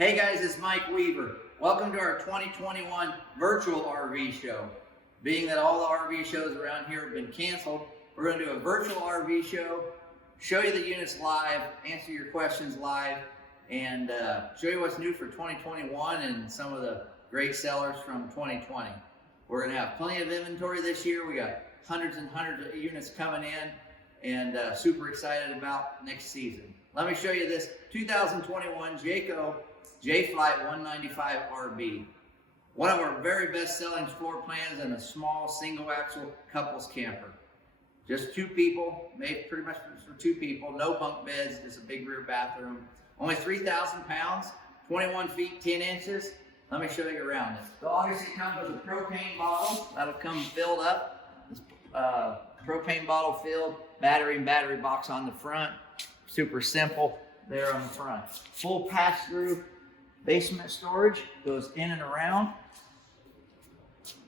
Hey guys, it's Mike Weaver. Welcome to our 2021 virtual RV show. Being that all the RV shows around here have been canceled, we're going to do a virtual RV show, show you the units live, answer your questions live, and show you what's new for 2021 and some of the great sellers from 2020. We're going to have plenty of inventory this year. We got hundreds and hundreds of units coming in, and super excited about next season. Let me show you this 2021 Jayco J-Flight 195 RB. One of our very best selling floor plans in a small single axle couples camper. Just two people, made pretty much for two people, no bunk beds, just a big rear bathroom. Only 3,000 pounds, 21 feet, 10 inches. Let me show you around it. So obviously it comes with a propane bottle. That'll come filled up. This, propane bottle filled, battery and battery box on the front. Super simple there on the front. Full pass-through basement storage, goes in and around.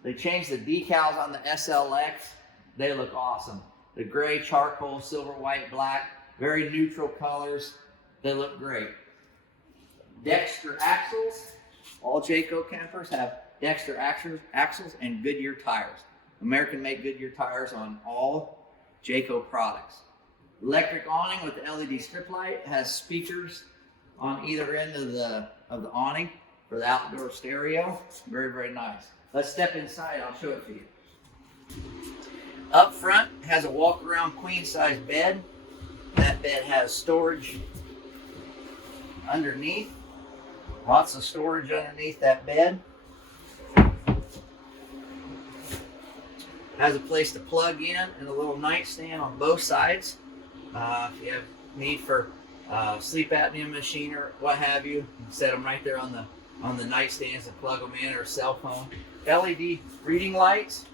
They changed the decals on the SLX. They look awesome. The gray, charcoal, silver, white, black, very neutral colors. They look great. Dexter axles. All Jayco campers have Dexter axles and Goodyear tires. American-made Goodyear tires on all Jayco products. Electric awning with the LED strip light, has speakers on either end of the awning for the outdoor stereo. Very, very nice. Let's step inside, I'll show it to you. Up front has a walk-around queen-size bed. That bed has storage underneath. Lots of storage underneath that bed. Has a place to plug in and a little nightstand on both sides. If you have need for sleep apnea machine or what have you, set them right there on the nightstands and plug them in, or cell phone. LED reading lights,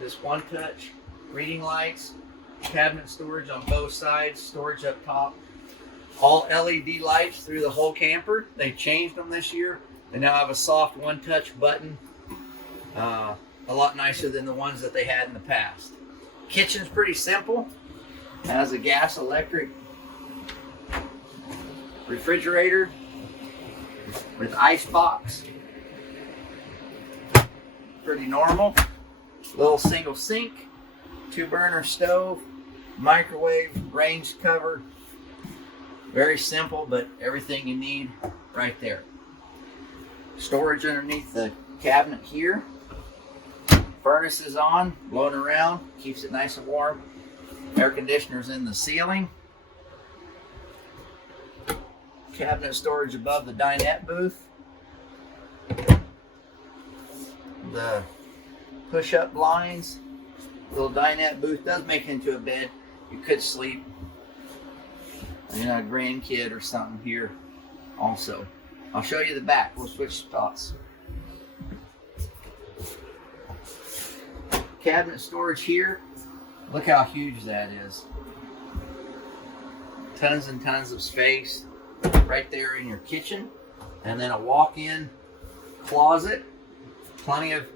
just one touch reading lights. Cabinet storage on both sides, storage up top. All LED lights through the whole camper. They changed them this year. They now have a soft one-touch button. A lot nicer than the ones that they had in the past. Kitchen's pretty simple. Has a gas electric refrigerator with ice box. Pretty normal. Little single sink, 2-burner stove, microwave, range cover. Very simple, but everything you need right there. Storage underneath the cabinet here. Furnace is on, blowing around, keeps it nice and warm. Air conditioner's in the ceiling. Cabinet storage above the dinette booth. The push-up blinds. Little dinette booth does make into a bed. You could sleep, a grandkid or something here also. I'll show you the back. We'll switch spots. Cabinet storage here. Look how huge that is. Tons and tons of space right there in your kitchen. And then a walk-in closet. Plenty of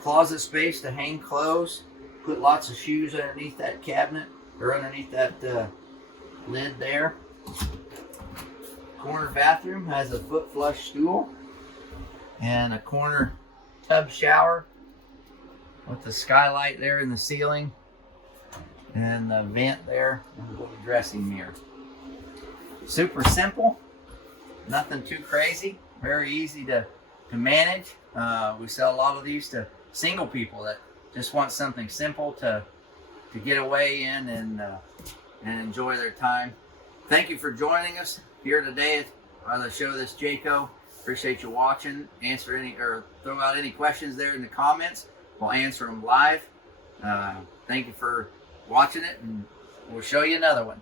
closet space to hang clothes. Put lots of shoes underneath that cabinet, or underneath that lid there. Corner bathroom has a foot flush stool. And a corner tub shower with the skylight there in the ceiling. And the vent there, and a little dressing mirror. Super simple, nothing too crazy, very easy to manage. We sell a lot of these to single people that just want something simple to get away in and enjoy their time. Thank you for joining us here today on the show, this Jayco. Appreciate you watching. Answer any or throw out any questions there in the comments. We'll answer them live. Thank you for watching it, and we'll show you another one.